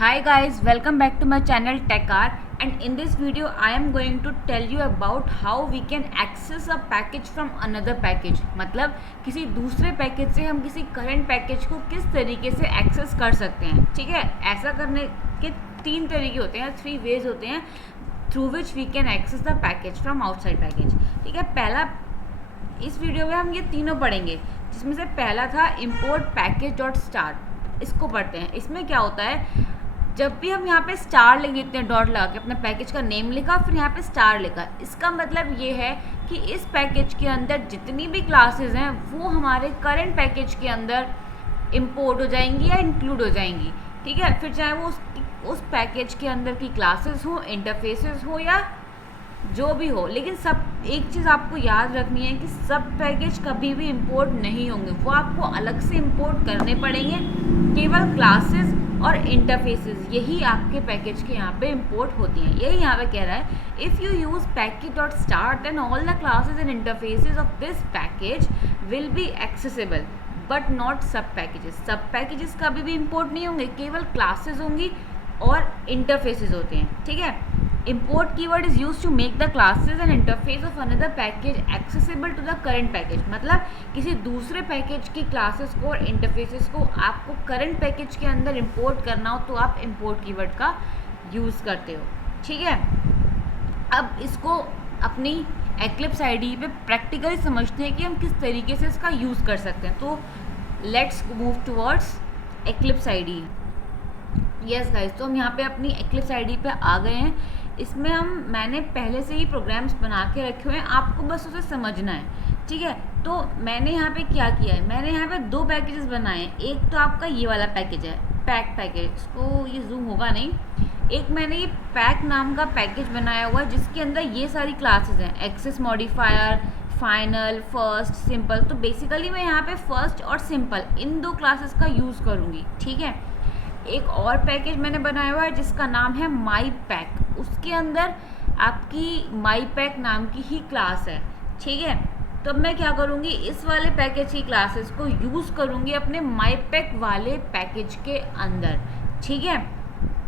Hi guys, welcome back to my channel TechR, and in this video I am going to tell you about how we can access a package from another package। मतलब किसी दूसरे package से हम किसी current package को किस तरीके से एक्सेस कर सकते हैं। ठीक है, ऐसा करने के तीन तरीके होते हैं, 3 ways होते हैं through which we can access the package from outside package. ठीक है, पहला इस वीडियो में हम ये तीनों पढ़ेंगे, जिसमें से पहला था import package डॉट स्टार। इसको पढ़ते हैं। इसमें क्या होता है, जब भी हम यहाँ पे स्टार लिख देते हैं, डॉट लगा के अपने पैकेज का नेम लिखा, फिर यहाँ पे स्टार लिखा, इसका मतलब ये है कि इस पैकेज के अंदर जितनी भी क्लासेस हैं वो हमारे करंट पैकेज के अंदर इंपोर्ट हो जाएंगी या इंक्लूड हो जाएंगी। ठीक है, फिर चाहे वो उस पैकेज के अंदर की क्लासेस हो, इंटरफेसेस हो या जो भी हो, लेकिन सब एक चीज़ आपको याद रखनी है कि सब पैकेज कभी भी इंपोर्ट नहीं होंगे, वो आपको अलग से इंपोर्ट करने पड़ेंगे। केवल क्लासेस और इंटरफेसेस यही आपके पैकेज के यहाँ पे इंपोर्ट होती हैं। यही यहाँ पे कह रहा है, if you use package dot star then all the classes and interfaces of this package will be accessible but not sub packages. Sub packages कभी भी इंपोर्ट नहीं होंगे, केवल क्लासेस होंगी और इंटरफेसेस होते हैं। ठीक है, import keyword is used to make the classes and interface of another package accessible to the current package। मतलब किसी दूसरे पैकेज की क्लासेस को और इंटरफेसेस को आपको करंट पैकेज के अंदर इंपोर्ट करना हो तो आप import कीवर्ड का यूज़ करते हो। ठीक है, अब इसको अपनी Eclipse IDE पे प्रैक्टिकली समझते हैं कि हम किस तरीके से इसका यूज़ कर सकते हैं। तो let's move towards Eclipse IDE। Yes guys, तो हम यहाँ पे अपनी Eclipse IDE पे आ गए हैं। इसमें मैंने पहले से ही प्रोग्राम्स बना के रखे हुए हैं, आपको बस उसे समझना है। ठीक है, तो मैंने यहाँ पे क्या किया है, मैंने यहाँ पे 2 पैकेजेस बनाए हैं। एक तो आपका ये वाला पैकेज है, पैक पैकेज, इसको ये जूम होगा नहीं। एक मैंने ये पैक नाम का पैकेज बनाया हुआ है, जिसके अंदर ये सारी क्लासेस हैं, access modifier, final, first, simple. तो बेसिकली मैं यहाँ पे फर्स्ट और सिंपल इन 2 क्लासेस का यूज़ करूँगी। ठीक है, एक और पैकेज मैंने बनाया हुआ है जिसका नाम है माई पैक, उसके अंदर आपकी माई पैक नाम की ही क्लास है। ठीक है, तो मैं क्या करूँगी, इस वाले पैकेज की क्लासेस को यूज़ करूँगी अपने माई पैक वाले पैकेज के अंदर। ठीक है,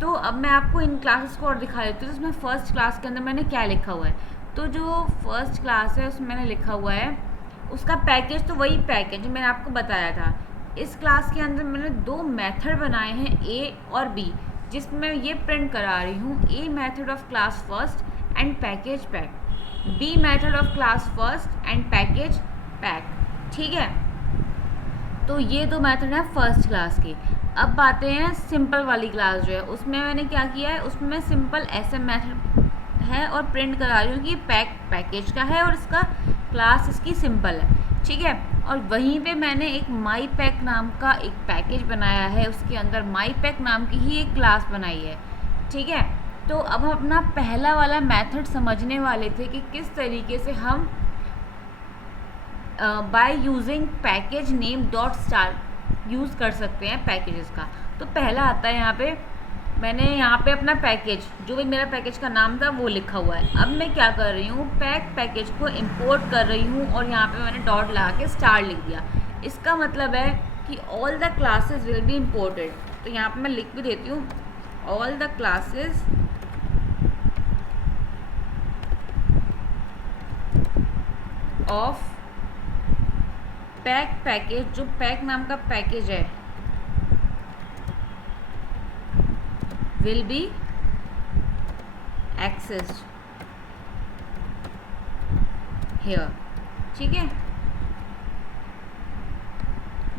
तो अब मैं आपको इन क्लासेस को और दिखा देती हूँ। उसमें फर्स्ट क्लास के अंदर मैंने क्या लिखा हुआ है, तो जो फर्स्ट क्लास है उसमें मैंने लिखा हुआ है, उसका पैकेज तो वही पैकेज जो मैंने आपको बताया था। इस क्लास के अंदर मैंने 2 मेथड बनाए हैं, ए और बी, जिसमें ये प्रिंट करा रही हूँ, A method of class first and package pack, B method of class first and package pack. ठीक है, तो ये 2 मेथड हैं फर्स्ट क्लास के। अब बातें हैं सिंपल वाली क्लास जो है, उसमें मैंने क्या किया है, उसमें सिंपल SM मेथड है और प्रिंट करा रही हूँ कि पैक पैकेज का है और इसका क्लास इसकी सिंपल है। ठीक है, और वहीं पे मैंने एक माई पैक नाम का एक पैकेज बनाया है, उसके अंदर माई पैक नाम की ही एक क्लास बनाई है। ठीक है, तो अब हम अपना पहला वाला मेथड समझने वाले थे कि किस तरीके से हम by using package name dot star use कर सकते हैं पैकेजेस का। तो पहला आता है यहाँ पे, मैंने यहाँ पे अपना पैकेज, जो भी मेरा पैकेज का नाम था वो लिखा हुआ है। अब मैं क्या कर रही हूँ, पैक पैकेज को इंपोर्ट कर रही हूँ और यहाँ पे मैंने डॉट लगा के स्टार लिख दिया। इसका मतलब है कि all the classes will be imported. तो यहाँ पे मैं लिख भी देती हूँ, all the classes of pack package, जो पैक नाम का पैकेज है, will be accessed here। ठीक है,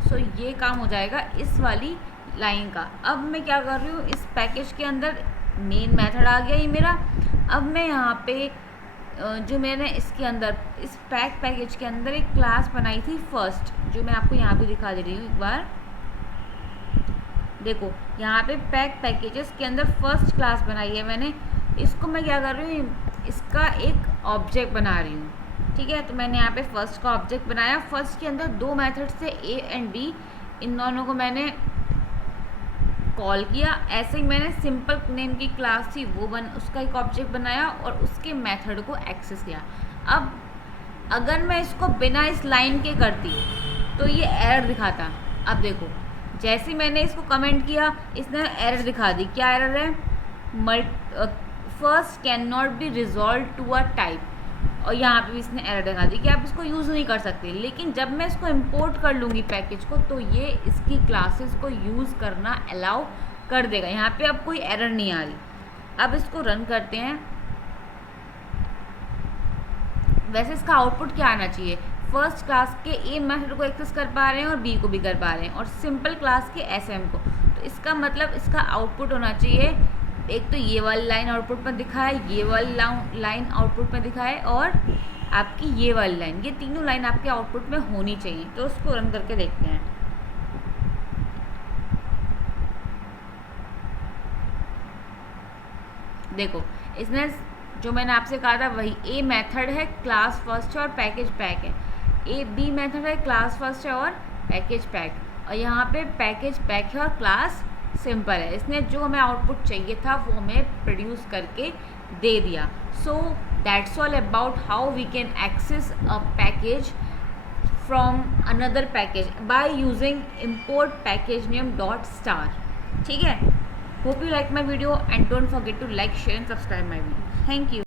सो ये काम हो जाएगा इस वाली लाइन का। अब मैं क्या कर रही हूँ, इस पैकेज के अंदर मेन मेथड आ गया ये मेरा। अब मैं यहाँ पे जो मैंने इसके अंदर इस पैक पैकेज के अंदर एक क्लास बनाई थी फर्स्ट, जो मैं आपको यहाँ पे दिखा दे रही हूँ एक बार। देखो यहाँ पे पैक पैकेजेस के अंदर फर्स्ट क्लास बनाई है मैंने। इसको मैं क्या कर रही हूँ, इसका एक ऑब्जेक्ट बना रही हूँ। ठीक है, तो मैंने यहाँ पे फर्स्ट का ऑब्जेक्ट बनाया। फर्स्ट के अंदर 2 मेथड से ए एंड बी, इन दोनों को मैंने कॉल किया। ऐसे ही मैंने सिंपल नेम की क्लास थी वो उसका एक ऑब्जेक्ट बनाया और उसके मेथड को एक्सेस किया। अब अगर मैं इसको बिना इस लाइन के करती तो ये एरर दिखाता। अब देखो, जैसे ही मैंने इसको कमेंट किया, इसने एरर दिखा दी। क्या एरर है? First can not be resolve to a type, और यहाँ पे भी इसने एरर दिखा दी कि आप इसको यूज़ नहीं कर सकते। लेकिन जब मैं इसको इंपोर्ट कर लूँगी पैकेज को, तो ये इसकी क्लासेस को यूज़ करना अलाउ कर देगा। यहाँ पे अब कोई एरर नहीं आ रही। अब इसको रन करते हैं। वैसे इसका आउटपुट क्या आना चाहिए? फर्स्ट क्लास के ए मेथड को एक्सेस कर पा रहे हैं और बी को भी कर पा रहे हैं, और सिंपल क्लास के एसएम को। तो इसका मतलब इसका आउटपुट होना चाहिए, एक तो ये वाली लाइन आउटपुट में दिखाए, ये वाली लाइन आउटपुट में दिखाए, और आपकी ये वाली लाइन, ये तीनों लाइन आपके आउटपुट में होनी चाहिए। तो उसको रन करके देखते हैं। देखो, इसने जो मैंने आपसे कहा था वही, ए मेथड है, क्लास फर्स्ट है और पैकेज पैक है। ए बी मेथड है, क्लास फर्स्ट है और पैकेज पैक, और यहाँ पे पैकेज पैक है और क्लास सिंपल है। इसने जो हमें आउटपुट चाहिए था वो हमें प्रोड्यूस करके दे दिया। So that's all about how we can access a package from another package by using import package name .star। ठीक है? Hope you like my video and don't forget to like, share and subscribe my video. Thank you.